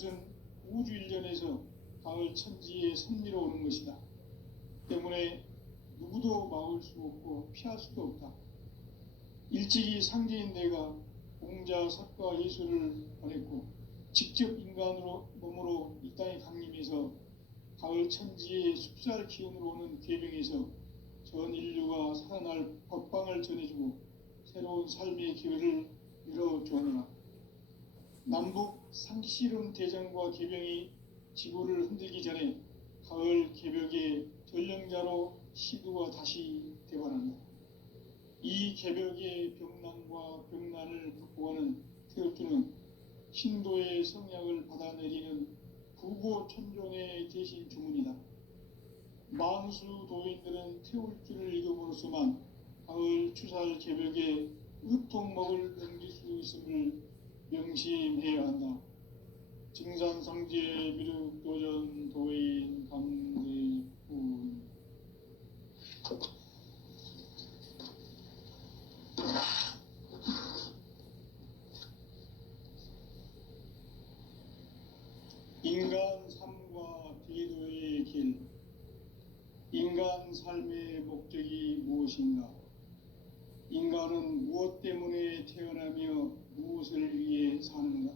것은 우주 일련에서 가을 천지의 섭리로 오는 것이다. 때문에 누구도 막을 수 없고 피할 수도 없다. 일찍이 상제인 내가 공자, 석가, 예수를 보냈고 직접 인간으로 몸으로 이 땅에 강림해서 가을 천지의 숲살 기운으로 오는 계명에서 전 인류가 살아날 법방을 전해주고 새로운 삶의 기회를 열어주었노라. 남북 상씨름 대전과 계병이 지구를 흔들기 전에 가을 개벽의 전령자로 시두가 다시 되관한다. 이 개벽의 병난과 병난을 극복하는 태울주는 신도의 성약을 받아내리는 부고천종의 대신 주문이다. 만수 도인들은 태울주를 읽음으로써만 가을 추살 개벽의 의통목을 넘길 수 있음을 명심해야 한다. 증산상제 미륵도전 도인 강대훈. 인간 삶과 비도의 길. 인간 삶의 목적이 무엇인가? 인간은 무엇 때문에 태어나며 무엇을 위해 사는가?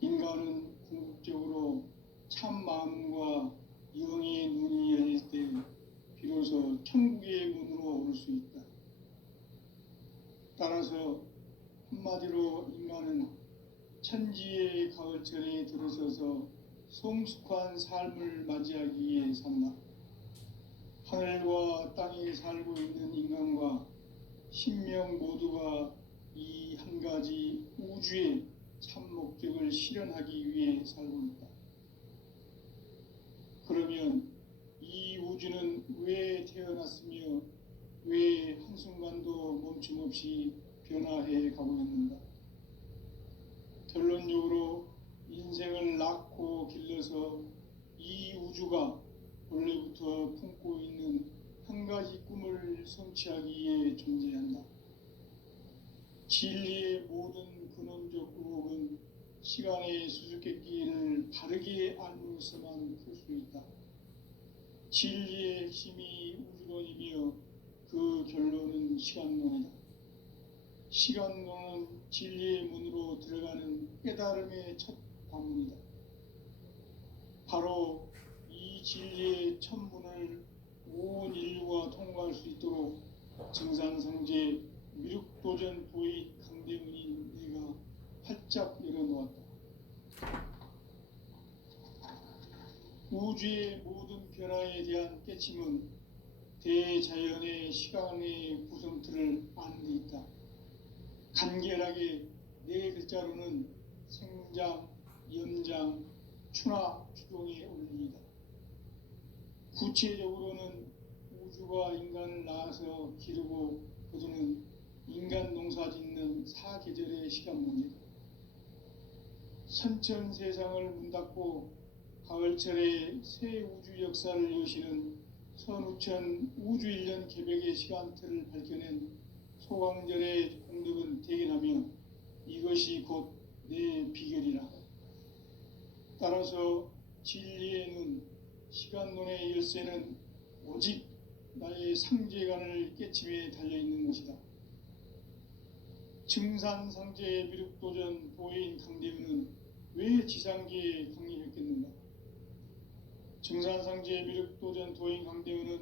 인간은 궁극적으로 참 마음과 영의 눈이 열릴 때 비로소 천국의 문으로 올 수 있다. 따라서 한마디로 인간은 천지의 가을철에 들어서서 성숙한 삶을 맞이하기 위해 산다. 하늘과 땅에 살고 있는 인간과 신명 모두가 이 한 가지 우주의 참 목적을 실현하기 위해 살고 있다. 그러면 이 우주는 왜 태어났으며 왜 한순간도 멈춤없이 변화해 가고 있는가? 결론적으로 인생을 낳고 길러서 이 우주가 원래부터 품고 있는 한 가지 꿈을 성취하기 위해 존재한다. 진리의 모든 근원적 의혹은 시간의 수수께끼를 바르게 알므로서만 풀 수 있다. 진리의 핵심이 우주론이며 그 결론은 시간론이다. 시간론은 진리의 문으로 들어가는 깨달음의 첫 관문이다. 바로 이 진리의 첫 문을 온 인류가 통과할 수 있도록 증산상제 미륵도전 도의 강대문인 내가 활짝 열어놓았다. 우주의 모든 변화에 대한 깨침은 대자연의 시간의 구성틀을 아는 데 있다. 간결하게 네 글자로는 생장, 연장, 추나 추동의 원리이다. 구체적으로는 우주가 인간을 낳아서 기르고 거두는 인간 농사 짓는 사계절의 시간 문제다. 선천 세상을 문닫고 가을철에 새 우주 역사를 여시는 선우천 우주일년 개벽의 시간틀을 밝혀낸 소강절의 공덕은 대견하며 이것이 곧 내 비결이라. 따라서 진리의 눈, 시간론의 열쇠는 오직 나의 상제관을 깨침에 달려있는 것이다. 증산상제 미륵도전 도인 강대훈은 왜 지상계에 강림했겠는가? 증산상제 미륵도전 도인 강대훈은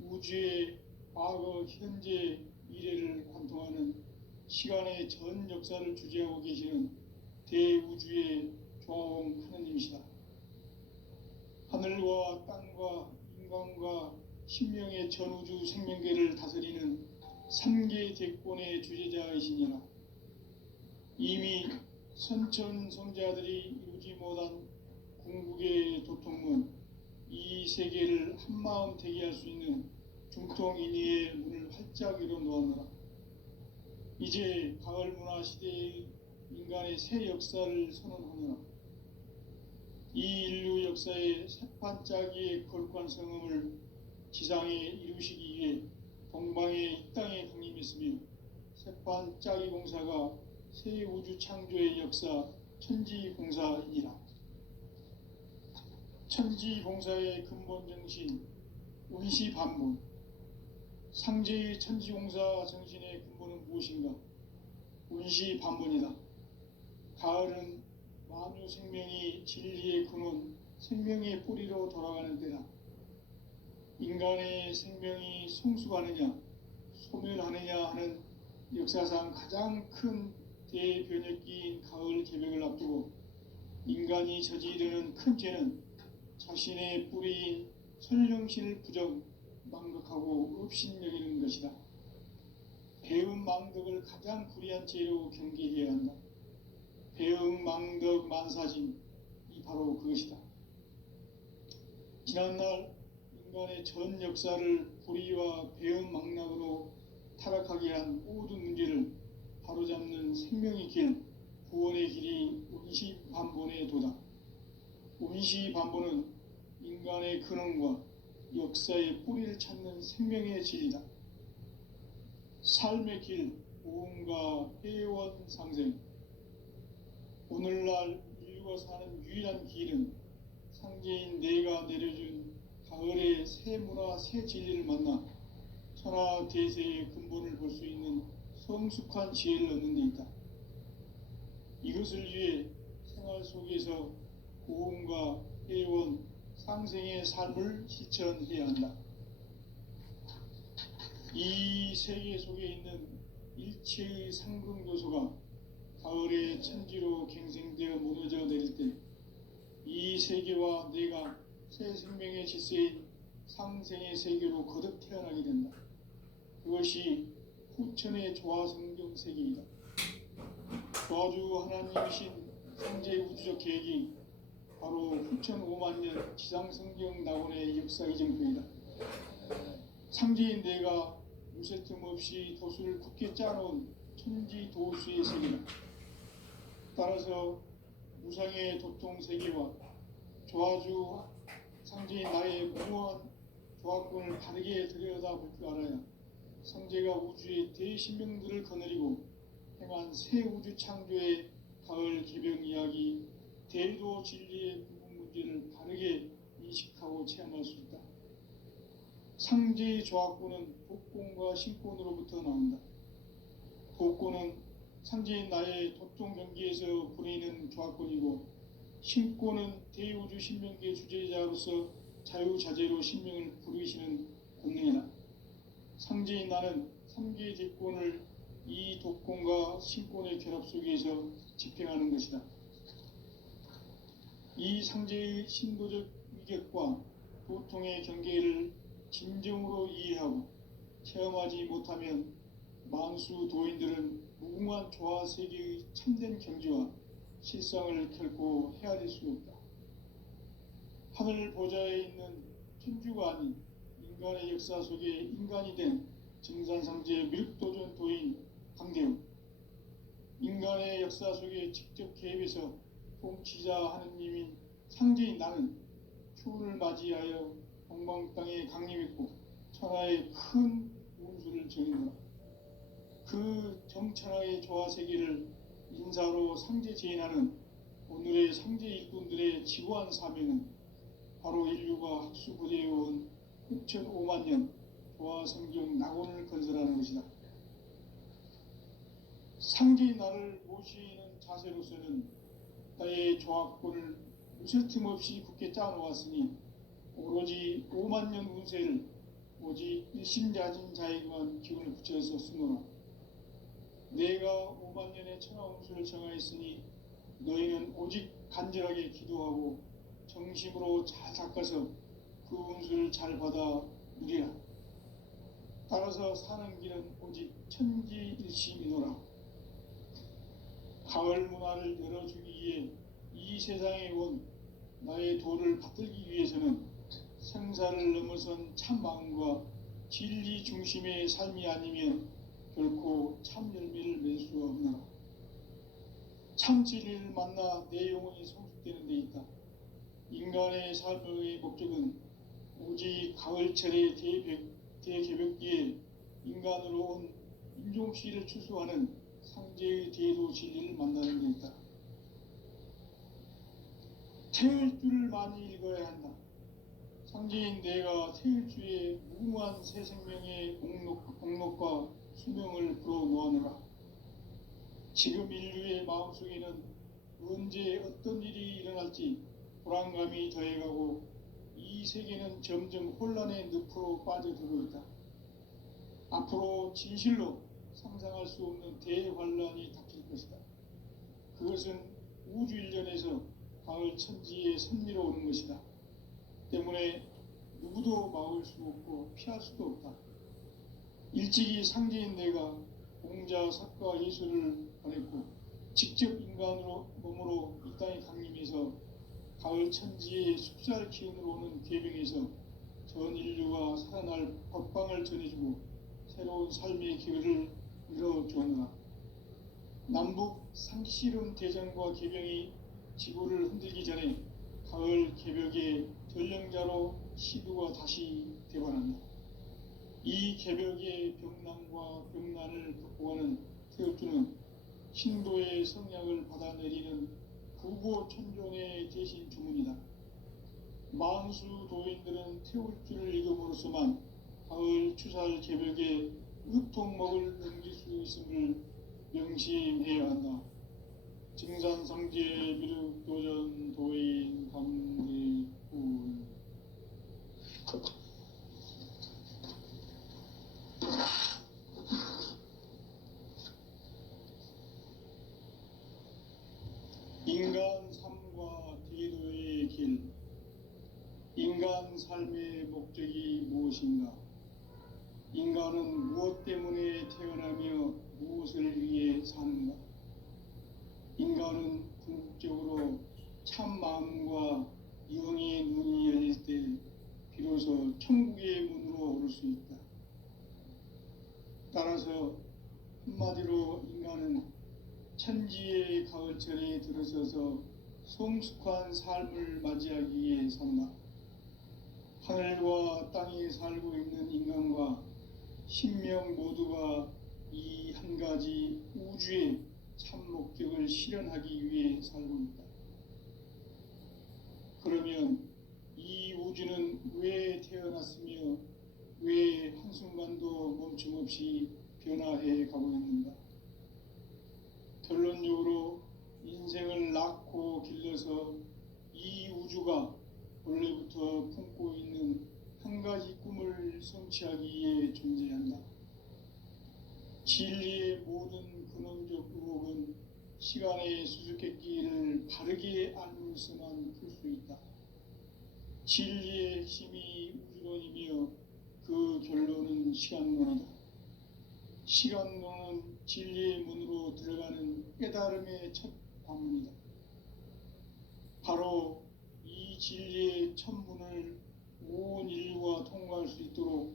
우주의 과거, 현재, 미래를 관통하는 시간의 전 역사를 주재하고 계시는 대우주의 조화원 하느님이시다. 하늘과 땅과 인간과 신명의 전우주 생명계를 다스리는 3계 대권의 주제자이시니라. 이미 선천성자들이 이루지 못한 궁극의 도통문, 이 세계를 한마음 대기할 수 있는 중통인의의 문을 활짝 열어놓았노라. 이제 가을 문화 시대의 인간의 새 역사를 선언하노라. 이 인류 역사의 새판짜기의 거룩한 성음을 지상에 이루시기 위해 동방의 이 땅에 강림했으며 새판짜기 공사가 새 우주 창조의 역사 천지봉사이니라. 천지봉사의 근본 정신, 운시반본. 상제의 천지봉사 정신의 근본은 무엇인가? 운시반본이다. 가을은 만유 생명이 진리의 근원, 생명의 뿌리로 돌아가는 때다. 인간의 생명이 성숙하느냐, 소멸하느냐 하는 역사상 가장 큰 대변혁기인 가을 개벽을 앞두고 인간이 저지르는 큰 죄는 자신의 뿌리인 선령신을 부정, 망덕하고 업신여기는 것이다. 배음 망덕을 가장 불의한 죄로 경계해야 한다. 배음 망덕 만사진이 바로 그것이다. 지난날 인간의 전 역사를 불의와 배음 망락으로 타락하게 한 모든 문제를 바로잡는 생명의 길, 구원의 길이 운시반본의 도다. 운시반본은 인간의 근원과 역사의 뿌리를 찾는 생명의 진리다. 삶의 길, 오음과 회원 상생. 오늘날 인류가 사는 유일한 길은 상제인 내가 내려준 가을의 새 문화, 새 진리를 만나 천하 대세의 근본을 볼 수 있는 성숙한 지혜를 얻는 데 있다. 이것을 위해 생활 속에서 고음과 회원, 상생의 삶을 실천해야 한다. 이 세계 속에 있는 일체의 상승요소가 가을의 천지로 갱생되어 무너져 내릴 때 이 세계와 내가 새 생명의 질서인 상생의 세계로 거듭 태어나게 된다. 그것이 후천의 조화성경 세계이다. 조화주 하나님이신 상제의 우주적 계획이 바로 후천 5만 년 지상성경 낙원의 역사 이정표이다. 상제인 내가 무쇠틈 없이 도수를 굳게 짜놓은 천지 도수의 세계다. 따라서 무상의 도통 세계와 조화주 상제인 나의 무한 조화권을 바르게 들여다볼 줄 알아야 상제가 우주의 대신명들을 거느리고 행한 새 우주 창조의 가을 개벽 이야기, 대도 진리의 구분 문제를 바르게 인식하고 체험할 수 있다. 상제의 조화권은 독권과 신권으로부터 나온다. 독권은 상제인 나의 도통 경계에서 부리는 조화권이고, 신권은 대우주 신명계 주제자로서 자유자재로 신명을 부르시는 권능이다. 상제인 나는 3개의 대권을 이 독권과 신권의 결합 속에서 집행하는 것이다. 이 상제의 신도적 위격과 도통의 경계를 진정으로 이해하고 체험하지 못하면 만수 도인들은 무궁한 조화 세계의 참된 경지와 실상을 결코 헤아릴 수 없다. 하늘 보좌에 있는 천주가 아닌 인간의 역사 속에 인간이 된 증산상제 밀도전 도인 강대웅, 인간의 역사 속에 직접 개입해서 통치자 하느님인 상제인 나는 추운을 맞이하여 동방 땅에 강림했고 천하의 큰 운수를 정의하라. 그 정천하의 조화 세계를 인사로 상제 제인하는 오늘의 상제 일꾼들의 지구한 사명은 바로 인류가 학수부대해온 6,5만 년 조화 성경 낙원을 건설하는 것이다. 상제인 나를 모시는 자세로서는 나의 조화권을 무쇠 틈 없이 굳게 짜놓았으니 오로지 5만 년 운세를 오직 일심자진 자에게만 기운을 붙여서 쓰노라. 내가 5만 년의 천하 운수를 정하였으니 너희는 오직 간절하게 기도하고 정심으로 잘 닦아서 그 운수를 잘 받아 누리라. 따라서 사는 길은 오직 천지일심이노라. 가을 문화를 열어주기 위해 이 세상에 온 나의 도를 받들기 위해서는 생사를 넘어선 참 마음과 진리 중심의 삶이 아니면 결코 참 열매를 맺을 수 없노라. 참 진리를 만나 내 영혼이 성숙되는 데 있다. 인간의 삶의 목적은 오직 가을철의 대개벽기에 인간으로 온 인종시를 추수하는 상제의 대도 진리를 만나는 데 있다. 태일주를 많이 읽어야 한다. 상제인 내가 태일주의 무궁한 새 생명의 공록과 수명을 불어모아노라. 지금 인류의 마음속에는 언제 어떤 일이 일어날지 불안감이 더해가고 이 세계는 점점 혼란의 늪으로 빠져들고 있다. 앞으로 진실로 상상할 수 없는 대환란이 닥칠 것이다. 그것은 우주 일련에서 가을 천지의 섭리로 오는 것이다. 때문에 누구도 막을 수 없고 피할 수도 없다. 일찍이 상제인 내가 공자, 석가, 예수를 보냈고 직접 인간으로 몸으로 이 땅에 강림해서 가을 천지의 숲살 기운으로 오는 계명에서 전 인류가 살아날 법방을 전해주고 새로운 삶의 기회를 열어주었노라. 남북 상시름 대전과 개병이 지구를 흔들기 전에 가을 개벽의 전령자로 시두가 다시 되관한다. 이 개벽의 병난과 병난을 극복하는 태엽주는 신도의 성약을 받아내리는 부고천종의 대신 주문이다. 만수 도인들은 태울주를 읽음으로써만 가을 추살 개벽의 으통목을 넘길 수 있음을 명심해야 한다. 증산상제 미륵도전 도인 강대군. 인간 삶과 대도의 길. 인간 삶의 목적이 무엇인가? 인간은 무엇 때문에 태어나며 무엇을 위해 사는가? 인간은 궁극적으로 참 마음과 영의 눈이 열릴 때 비로소 천국의 문으로 오를 수 있다. 따라서 한마디로 인간은 천지의 가을철에 들어서서 성숙한 삶을 맞이하기 위해 산다. 하늘과 땅에 살고 있는 인간과 신명 모두가 이 한 가지 우주의 참 목적을 실현하기 위해 살고 있다. 그러면 이 우주는 왜 태어났으며 왜 한순간도 멈춤없이 변화해 가고 있는가? 결론적으로 인생을 낳고 길러서 이 우주가 원래부터 품고 있는 한 가지 꿈을 성취하기 위해 존재한다. 진리의 모든 근원적 의혹은 시간의 수수께끼를 바르게 알면서만 풀 수 있다. 진리의 핵심이 우주론이며 그 결론은 시간론이다. 시간론은 진리의 문으로 들어가는 깨달음의 첫 관문이다. 바로 이 진리의 첫 문을 온 인류가 통과할 수 있도록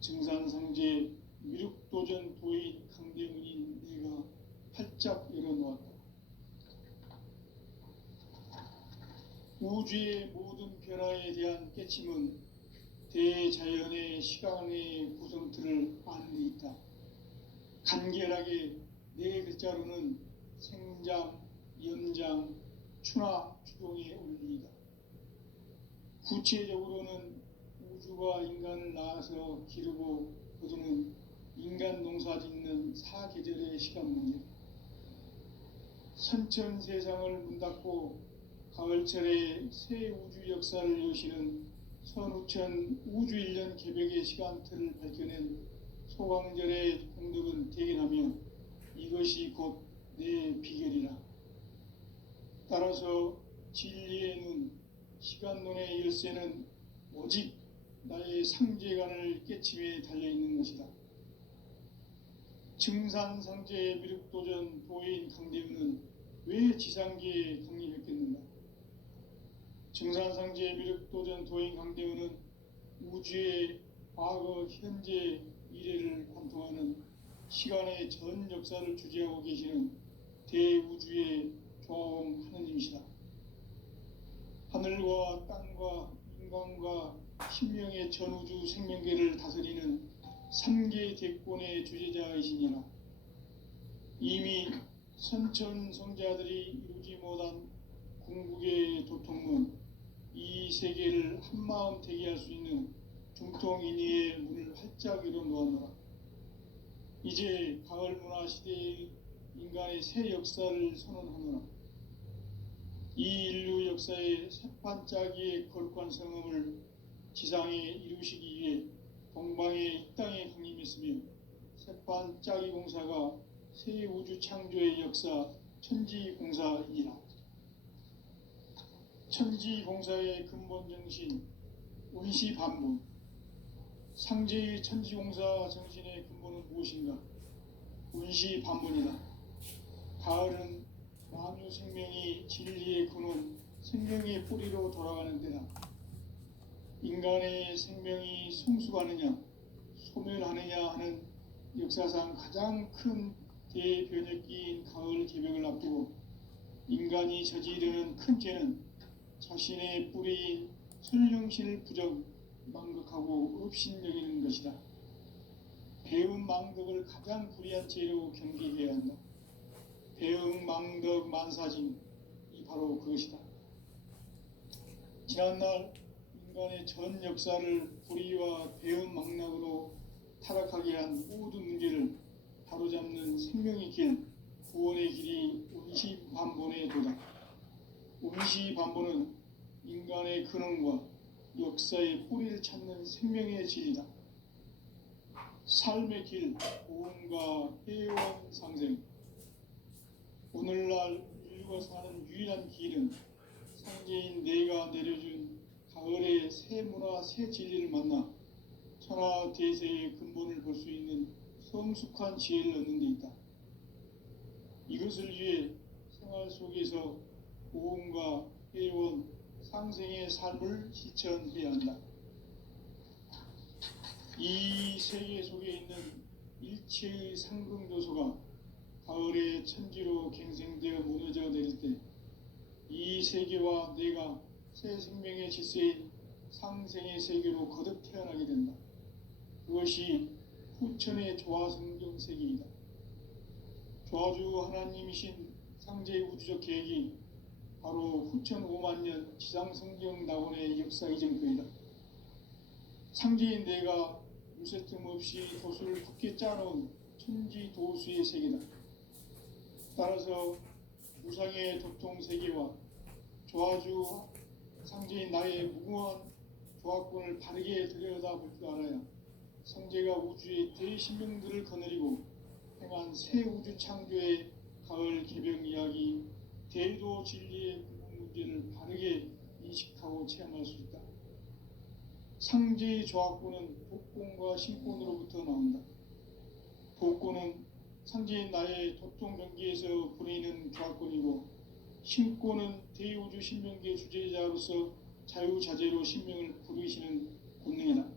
증산상제 미륵도전 도인 강대문인 내가 활짝 열어놓았다. 우주의 모든 변화에 대한 깨침은 대자연의 시간의 구성틀을 아는 데 있다. 간결하게 네 글자로는 생장, 연장, 추나 추동의 원리이다. 구체적으로는 우주가 인간을 낳아서 기르고 거두는 인간 농사 짓는 사계절의 시간 문제. 선천 세상을 문 닫고 가을철에 새 우주 역사를 여시는 선우천 우주일년 개벽의 시간틀을 밝혀낸 소강절의 공덕은 대견하며 이것이 곧 내 비결이라. 따라서 진리의 눈, 시간론의 열쇠는 오직 나의 상제관을 깨침에 달려있는 것이다. 증산상제 미륵도전 도인 강대우는 왜 지상계에 강림했겠는가? 증산상제 미륵도전 도인 강대우는 우주의 과거, 현재, 미래를 관통하는 시간의 전 역사를 주재하고 계시는 대우주의 조화원 하느님이시다. 하늘과 땅과 인간과 신명의 전우주 생명계를 다스리는 3계 대권의 주제자이시니라. 이미 선천 성자들이 이루지 못한 궁극의 도통문, 이 세계를 한마음 되게 할 수 있는 중통인의의 문을 활짝 열어 놓았노라. 이제 가을 문화 시대의 인간의 새 역사를 선언하노라. 이 인류 역사의 새판짜기의 거룩한 성음을 지상에 이루시기 위해 동방의 이 땅에 강림했으며 새판짜기 공사가 새 우주 창조의 역사 천지공사이라. 천지공사의 근본 정신 운시반분. 상제의 천지공사 정신의 근본은 무엇인가? 운시반분이다. 가을은 만유 생명이 진리의 근원, 생명의 뿌리로 돌아가는 때다. 인간의 생명이 성숙하느냐, 소멸하느냐 하는 역사상 가장 큰 대변혁기인 가을 개벽을 앞두고 인간이 저지르는 큰 죄는 자신의 뿌리인 설령신을 부정, 망극하고 업신여기는 것이다. 배음 망덕을 가장 불의한 죄로 경계해야 한다. 배음 망덕 만사짐이 바로 그것이다. 지난날 인간의 전 역사를 불의와 배음 망락으로 타락하게 한 모든 문제를 바로잡는 생명의 길, 구원의 길이 운시반본의 도다. 운시반본은 인간의 근원과 역사의 뿌리를 찾는 생명의 진리다. 삶의 길, 고음과 회원 상생. 오늘날 인류가 사는 유일한 길은 상제인 내가 내려준 가을의 새 문화, 새 진리를 만나 천하 대세의 근본을 볼 수 있는 성숙한 지혜를 얻는 데 있다. 이것을 위해 생활 속에서 고음과 회원, 상생의 삶을 실천해야 한다. 이 세계 속에 있는 일체의 상승조소가 가을의 천지로 갱생되어 무너져 내릴 때 이 세계와 내가 새 생명의 질서인 상생의 세계로 거듭 태어나게 된다. 그것이 후천의 조화성경 세계이다. 조화주 하나님이신 상제의 우주적 계획이 바로 후천 5만 년 지상성경 낙원의 역사 이전표이다. 상제인 내가 무쇠 틈 없이 도수를 굳게 짜놓은 천지 도수의 세계다. 따라서 무상의 도통 세계와 조화주 상제인 나의 무궁한 조화권을 바르게 들여다볼 줄 알아야 상제가 우주의 대신명들을 거느리고 행한 새 우주 창조의 가을 개벽 이야기, 대도 진리의 근본 문제를 바르게 인식하고 체험할 수 있다. 상제의 조화권은 복권과 신권으로부터 나온다. 복권은 상제인 나의 도통 경계에서 부리는 조화권이고, 신권은 대우주 신명계 주제자로서 자유자재로 신명을 부르시는 권능이다.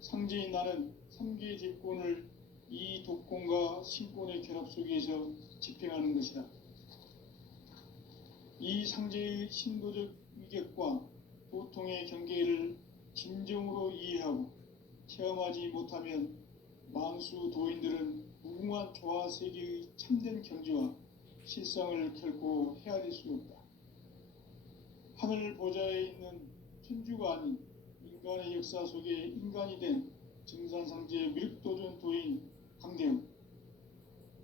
상제인 나는 3개의 제권을 이 독권과 신권의 결합 속에서 집행하는 것이다. 이 상제의 신도적 위격과 도통의 경계를 진정으로 이해하고 체험하지 못하면 만수 도인들은 무궁한 조화 세계의 참된 경지와 실상을 결코 헤아릴 수 없다. 하늘 보좌에 있는 천주가 아닌 인간의 역사 속에 인간이 된 증산상제의 미륵도전 도인 강대웅,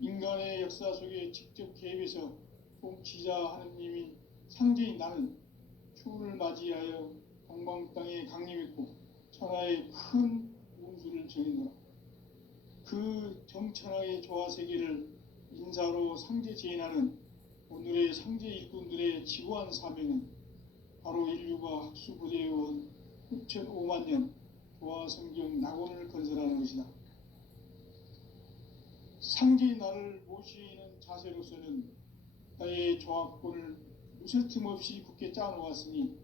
인간의 역사 속에 직접 개입해서 통치자 하느님인 상제인 나는 추운을 맞이하여 동방 땅에 강림했고 천하의 큰 운수를 정해놓아 그 정천하의 조화 세계를 인사로 상제 제인하는 오늘의 상제 일꾼들의 지고한 사명은 바로 인류가 학수부대해온 후천 5만 년 조화 성경 낙원을 건설하는 것이다. 상제의 나를 모시는 자세로서는 나의 조합권을 무쇠 틈 없이 굳게 짜놓았으니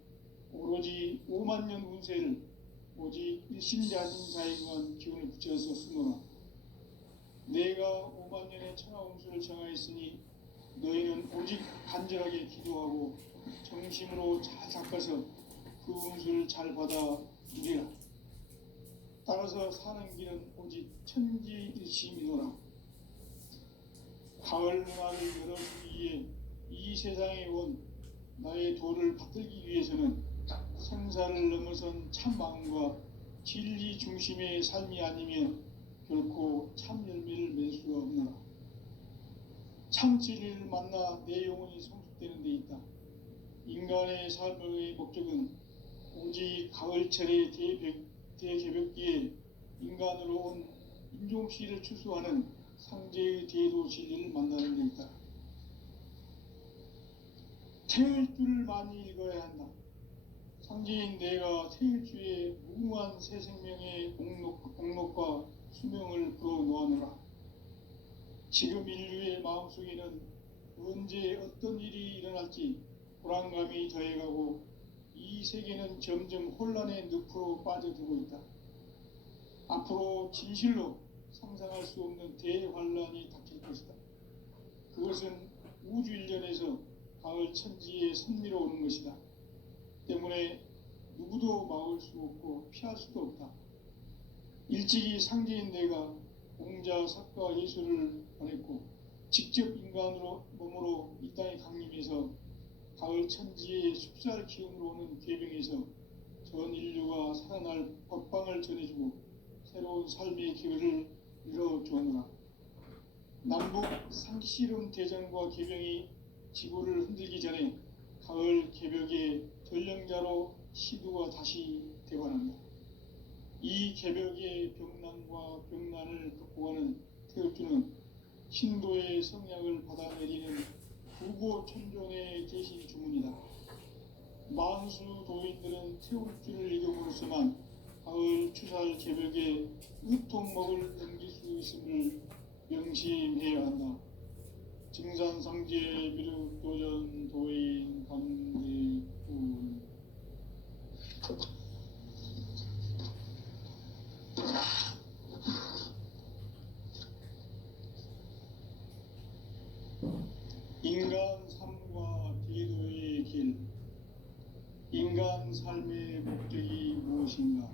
오로지 5만 년 운세를 오직 일심자진 자에게만 기운을 붙여서 쓰노라. 내가 5만 년의 천하 운수를 정하였으니 너희는 오직 간절하게 기도하고 정심으로 잘 닦아서 그 운수를 잘 받아 누리라. 따라서 사는 길은 오직 천지일심이노라. 가을 문화를 열어주기 위해 이 세상에 온 나의 도를 받들기 위해서는 생사를 넘어선 참 마음과 진리 중심의 삶이 아니면 결코 참 열매를 맺을 수가 없노라. 참 진리를 만나 내 영혼이 성숙되는 데 있다. 인간의 삶의 목적은 오직 가을철의 대개벽기에 인간으로 온 인종씨를 추수하는 상제의 대도 진리를 만나는 데 있다. 태일주를 많이 읽어야 한다. 상제인 내가 태일주의 무궁한 새 생명의 공록과 수명을 불어놓아노라. 지금 인류의 마음속에는 언제 어떤 일이 일어날지 불안감이 더해가고 이 세계는 점점 혼란의 늪으로 빠져들고 있다. 앞으로 진실로 상상할 수 없는 대환란이 닥칠 것이다. 그것은 우주 일전에서 가을 천지의 섭리로 오는 것이다. 때문에 누구도 막을 수 없고 피할 수도 없다. 일찍이 상제인 내가 공자, 석가, 예수를 보냈고 직접 인간으로 몸으로 이 땅에 강림해서 가을 천지의 숲살 기운으로 오는 계병에서 전 인류가 살아날 법방을 전해주고 새로운 삶의 기회를 열어주었노라. 남북 상시론 대전과 계병이 지구를 흔들기 전에 가을 개벽의 전령자로 시두가 다시 되관한다. 이 개벽의 병난과 병난을 극복하는 태엽주는 신도의 성약을 받아내리는 부고천존의 대신 주문이다. 만수 도인들은 태엽주를 읽음으로써만 가을 추살 개벽에 으통먹을 넘길 수 있음을 명심해야 한다. 증산상제 미륵도전 도인 감대군. 인간 삶과 대도의 길. 인간 삶의 목적이 무엇인가?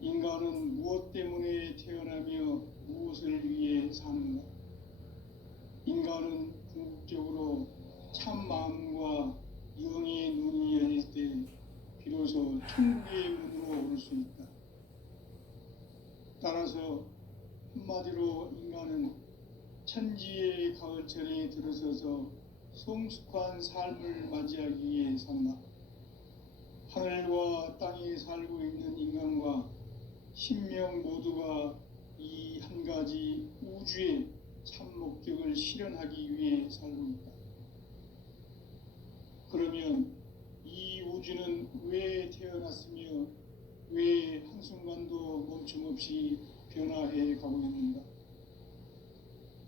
인간은 무엇 때문에 태어나며 무엇을 위해 사는가? 인간은 궁극적으로 참 마음과 영의 눈이 열릴 때 비로소 천국의 문으로 오를 수 있다. 따라서 한마디로 인간은 천지의 가을철에 들어서서 성숙한 삶을 맞이하기 위해 산다. 하늘과 땅에 살고 있는 인간과 신명 모두가 이 한 가지 우주의 참 목적을 실현하기 위해 살고 있다. 그러면 이 우주는 왜 태어났으며 왜 한순간도 멈춤없이 변화해 가고 있는가?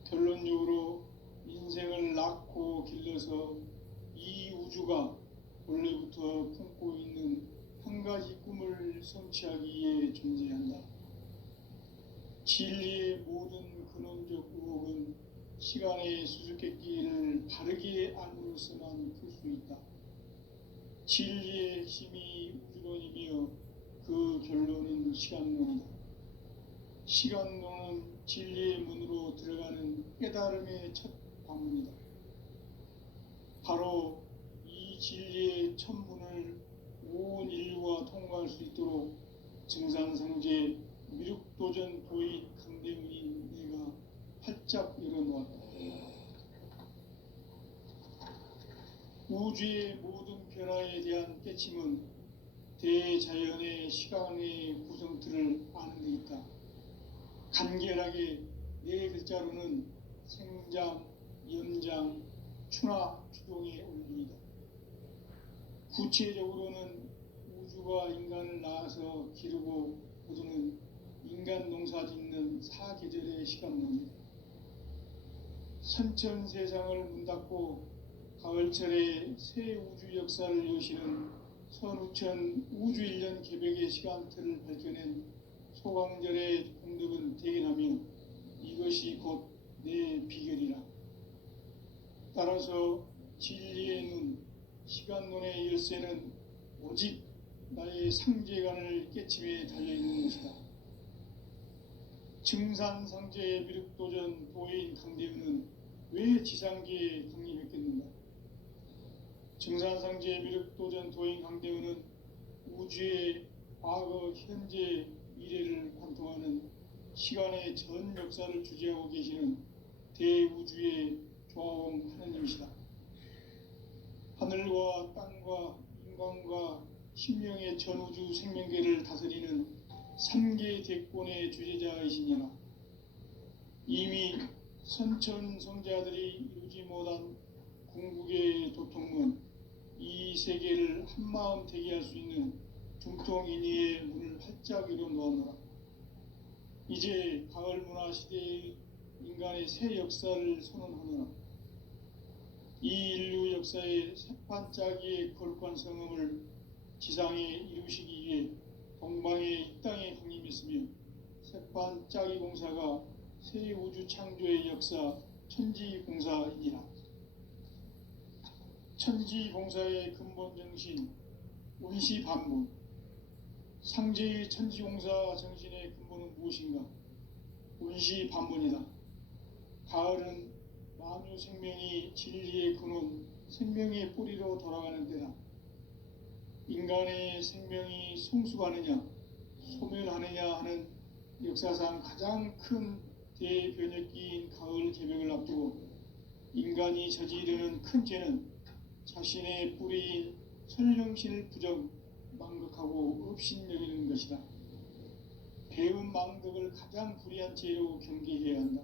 결론적으로 인생을 낳고 길러서 이 우주가 원래부터 품고 있는 한 가지 꿈을 성취하기 위해 존재한다. 진리의 모든 근원적 의혹은 시간의 수수께끼를 바르게 알므로서만 풀 수 있다. 진리의 핵심이 우주론이며 그 결론은 시간론이다. 시간론은 진리의 문으로 들어가는 깨달음의 첫 관문이다. 바로 이 진리의 첫 문을 온 인류가 통과할 수 있도록 증산상제 미륵도전 도인 강대문인 내가 활짝 열어놓았다. 우주의 모든 변화에 대한 깨침은 대자연의 시간의 구성틀을 아는 데 있다. 간결하게 네 글자로는 생장, 연장, 추나, 추동의 원리이다. 구체적으로는 우주가 인간을 낳아서 기르고 거두는 인간 농사 짓는 사계절의 시간론이다. 선천세상을 문닫고 가을철에 새 우주 역사를 여시는 선우천 우주일년 개벽의 시간틀을 밝혀낸 소강절의 공덕은 대견하며 이것이 곧 내 비결이라. 따라서 진리의 눈, 시간론의 열쇠는 오직 나의 상제관을 깨침에 달려있는 것이다. 증산상제의 미륵도전 도인 강대은은 왜 지상계에 강림했겠는가? 증산상제 미륵도전 도인 강대우는 우주의 과거, 현재, 미래를 관통하는 시간의 전 역사를 주재하고 계시는 대우주의 조화원 하느님이시다. 하늘과 땅과 인간과 신명의 전우주 생명계를 다스리는 삼계 대권의 주재자이시니라. 이미 선천성자들이 이루지 못한 궁극의 도통문, 이 세계를 한마음 되게 할 수 있는 중통인의의 문을 활짝 열어 놓았노라. 이제 가을 문화 시대의 인간의 새 역사를 선언하노라. 이 인류 역사의 새반짝이의 거룩한 성음을 지상에 이루시기 위해 동방의 이 땅에 강림했으며, 새반짝이 공사가 새 우주 창조의 역사 천지공사이니라. 천지공사의 근본 정신 운시반분, 상제의 천지공사 정신의 근본은 무엇인가? 운시반분이다. 가을은 만유 생명이 진리의 근원, 생명의 뿌리로 돌아가는 때다. 인간의 생명이 성숙하느냐 소멸하느냐 하는 역사상 가장 큰 대변혁기인 가을 개벽을 앞두고 인간이 저지르는 큰 죄는 자신의 뿌리인 설령신을 부정 망극하고 업신여기는 것이다. 배음 망덕을 가장 불의한 죄로 경계해야 한다.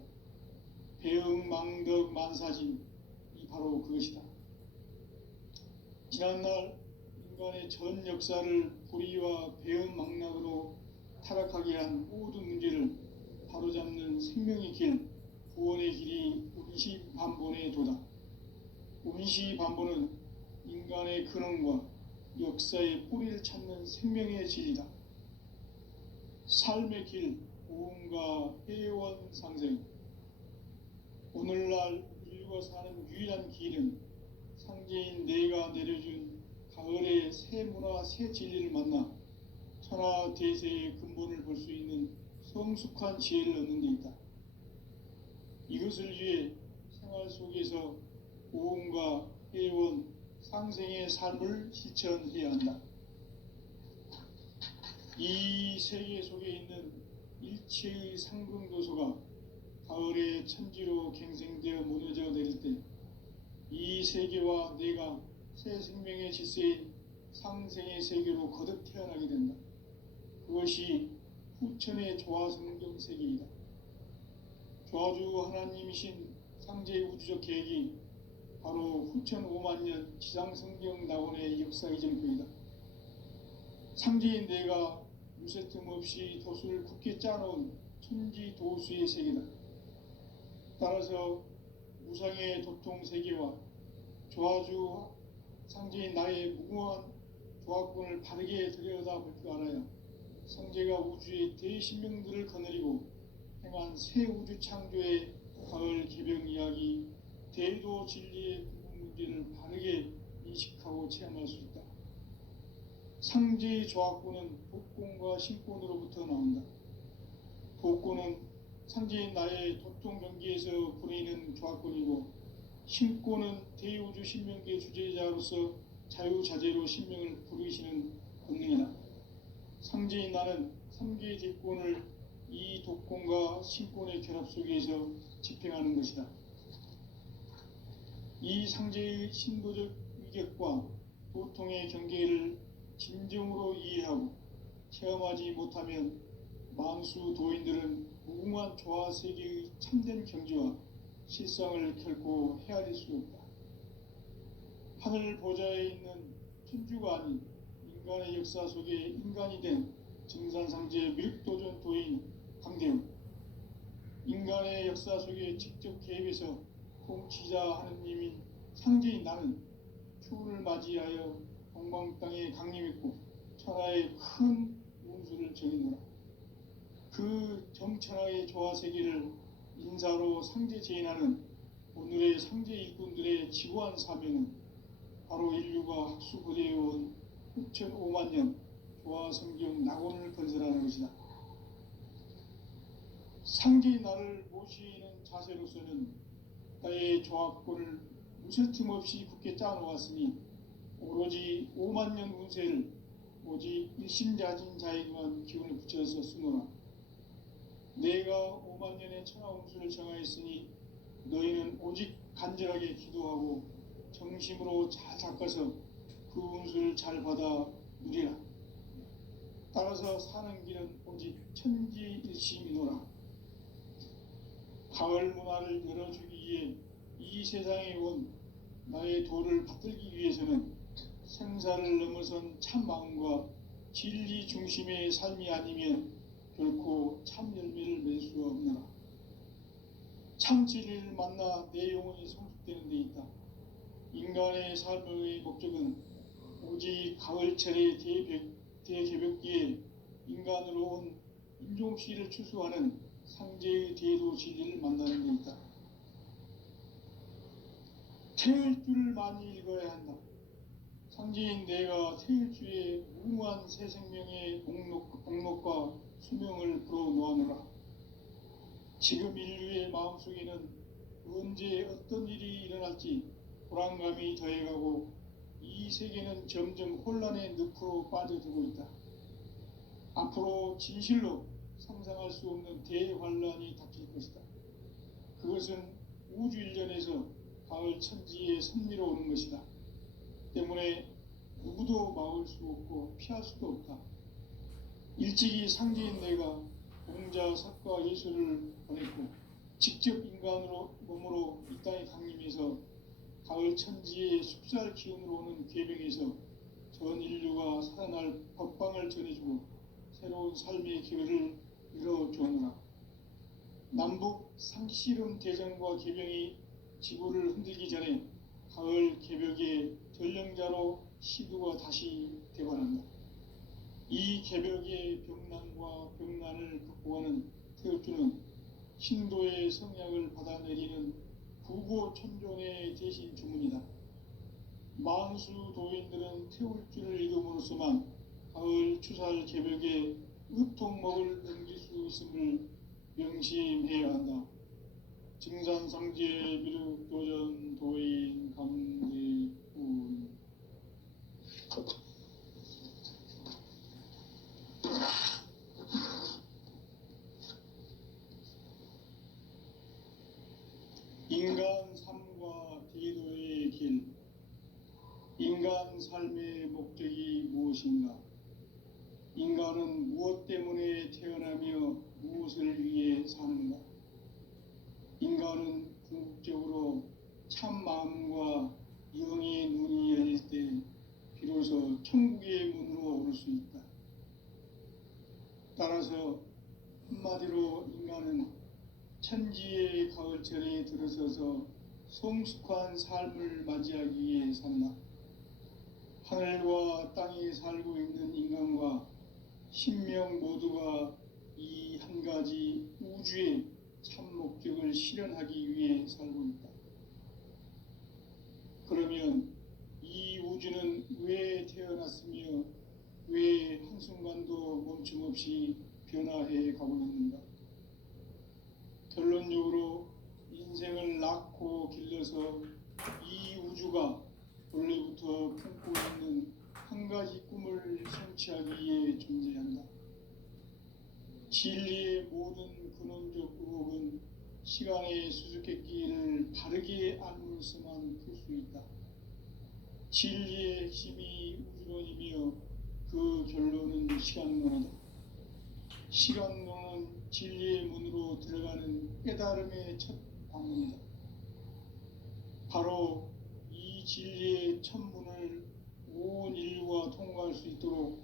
배음 망덕 만사진이 바로 그것이다. 지난날 인간의 전 역사를 불의와 배음 망락으로 타락하게 한 모든 문제를 바로잡는 생명의 길, 구원의 길이 운시반본의 도다. 운시반본은 인간의 근원과 역사의 뿌리를 찾는 생명의 진리다. 삶의 길, 고음과 회원 상생. 오늘날 인류가 사는 유일한 길은 상제인 내가 내려준 가을의 새 문화, 새 진리를 만나 천하 대세의 근본을 볼 수 있는 성숙한 지혜를 얻는 데 있다. 이것을 위해 생활 속에서 고음과 회원, 상생의 삶을 실천해야 한다. 이 세계 속에 있는 일체의 상승도소가 가을의 천지로 갱생되어 무너져 내릴 때 이 세계와 내가 새 생명의 질서인 상생의 세계로 거듭 태어나게 된다. 그것이 후천의 조화성경 세계이다. 조화주 하나님이신 상제의 우주적 계획이 바로 후천 5만년 지상성경 낙원의 역사 이정표이다. 상제인 내가 무쇠틈 없이 도수를 굳게 짜놓은 천지도수의 세계다. 따라서 무상의 도통 세계와 조화주 상제인 나의 무궁한 조화권을 바르게 들여다볼 줄 알아야 상제가 우주의 대신명들을 거느리고 행한 새 우주 창조의 가을 개벽 이야기, 대도 진리의 근본 문제를 바르게 인식하고 체험할 수 있다. 상제의 조화권은 복권과 신권으로부터 나온다. 복권은 상제인 나의 도통 경계에서 부리는 조화권이고, 신권은 대우주 신명계 주제자로서 자유자재로 신명을 부르시는 권능이다. 상제인 나는 3개의 대권을 이 독권과 신권의 결합 속에서 집행하는 것이다. 이 상제의 신도적 위격과 도통의 경계를 진정으로 이해하고 체험하지 못하면 만수 도인들은 무궁한 조화세계의 참된 경지와 실상을 결코 헤아릴 수 없다. 하늘 보좌에 있는 천주가 아닌 인간의 역사 속에 인간이 된 증산상제 미륵도전 도인 강대우, 인간의 역사 속에 직접 개입해서 통치자 하느님인 상제인 나는 추운을 맞이하여 동방 땅에 강림했고 천하의 큰 운수를 정했노라. 그 정천하의 조화세계를 인사로 상제 제인하는 오늘의 상제 일꾼들의 지구한 사명은 바로 인류가 학수고대해온 후천 5만년 조화성경 낙원을 건설하는 것이다. 상제인 나를 모시는 자세로서는 나의 조합권을 무쇠틈 없이 굳게 짜놓았으니 오로지 5만 년 운세를 오직 일심자진 자에게만 기운을 붙여서 쓰노라. 내가 5만 년의 천하 운수를 정하였으니 너희는 오직 간절하게 기도하고 정심으로 잘 닦아서 그 운수를 잘 받아 누리라. 따라서 사는 길은 오직 천지일심이노라. 가을 문화를 열어주기 위해 이 세상에 온 나의 도를 받들기 위해서는 생사를 넘어선 참 마음과 진리 중심의 삶이 아니면 결코 참 열매를 맺을 수 없노라. 참 진리를 만나 내 영혼이 성숙되는 데 있다. 인간의 삶의 목적은 오직 가을철의 대개벽기에 인간으로 온 인종씨를 추수하는 상제의 대도 진리를 만나는 데 있다. 태일주를 많이 읽어야 한다. 상제인 내가 태일주의 무무한 새 생명의 공록과 수명을 불어놓아노라. 지금 인류의 마음속에는 언제 어떤 일이 일어날지 불안감이 더해가고 이 세계는 점점 혼란의 늪으로 빠져들고 있다. 앞으로 진실로 상상할 수 없는 대환란이 닥칠 것이다. 그것은 우주 일전에서 가을 천지의 섭리로 오는 것이다. 때문에 누구도 막을 수 없고 피할 수도 없다. 일찍이 상제인 내가 공자, 석가, 예수를 보냈고 직접 인간으로 몸으로 이 땅에 강림해서 가을 천지의 숲살 기운으로 오는 궤병에서 전 인류가 살아날 법방을 전해주고 새로운 삶의 기회를 열어주노라. 남북 상씨름 대전과 궤병이 지구를 흔들기 전에 가을 개벽의 전령자로 시두가 다시 되관한다. 이 개벽의 병난과 병난을 극복하는 태엽주는 신도의 성약을 받아내리는 부고천존의 대신 주문이다. 만수 도인들은 태울주를 읽음으로써만 가을 추살 개벽의 의통목을 넘길 수 있음을 명심해야 한다. 증산상제 미륵도전 도인 감대군. 인간 삶과 대도의 길. 인간 삶의 목적이 무엇인가? 인간은 무엇 때문에 태어나며 무엇을 위해 사는가? 인간은 궁극적으로 참 마음과 영의 눈이 열릴 때 비로소 천국의 문으로 오를 수 있다. 따라서 한마디로 인간은 천지의 가을철에 들어서서 성숙한 삶을 맞이하기 위해 산다. 하늘과 땅에 살고 있는 인간과 신명 모두가 이 한 가지 우주의 참 목적을 실현하기 위해 살고 있다. 그러면 이 우주는 왜 태어났으며 왜 한순간도 멈춤없이 변화해 가고 있는가? 결론적으로 인생을 낳고 길러서 이 우주가 원래부터 품고 있는 한 가지 꿈을 성취하기 위해 존재한다. 진리의 모든 근원적 의혹은 시간의 수수께끼를 바르게 알므로서만 풀 수 있다. 진리의 핵심이 우주론이며 그 결론은 시간론이다. 시간론은 진리의 문으로 들어가는 깨달음의 첫 방문이다. 바로 이 진리의 첫 문을 온 인류가 통과할 수 있도록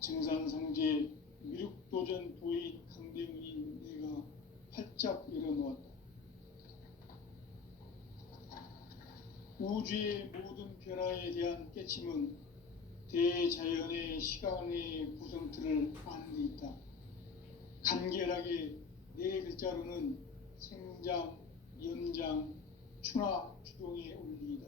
증산상제 미륵도전 도인 강대문인 내가 활짝 열어놓았다. 우주의 모든 변화에 대한 깨침은 대자연의 시간의 구성틀을 아는 데 있다. 간결하게 네 글자로는 생장, 연장, 추나, 추동의 원리이다.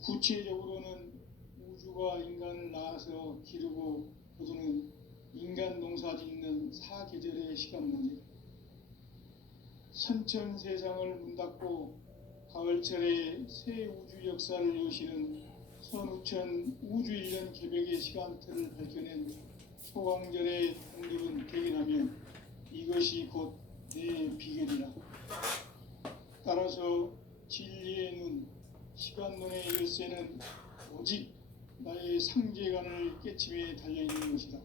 구체적으로는 우주가 인간을 낳아서 기르고 거두는 인간 농사 짓는 사계절의 시간론이다. 선천 세상을 문 닫고 가을철에 새 우주 역사를 여시는 선우천 우주일년 개벽의 시간틀을 밝혀낸 소강절의 공덕은 대견하며 이것이 곧 내 비결이라. 따라서 진리의 눈, 시간론의 열쇠는 오직 나의 상제관을 깨침에 달려있는 것이다.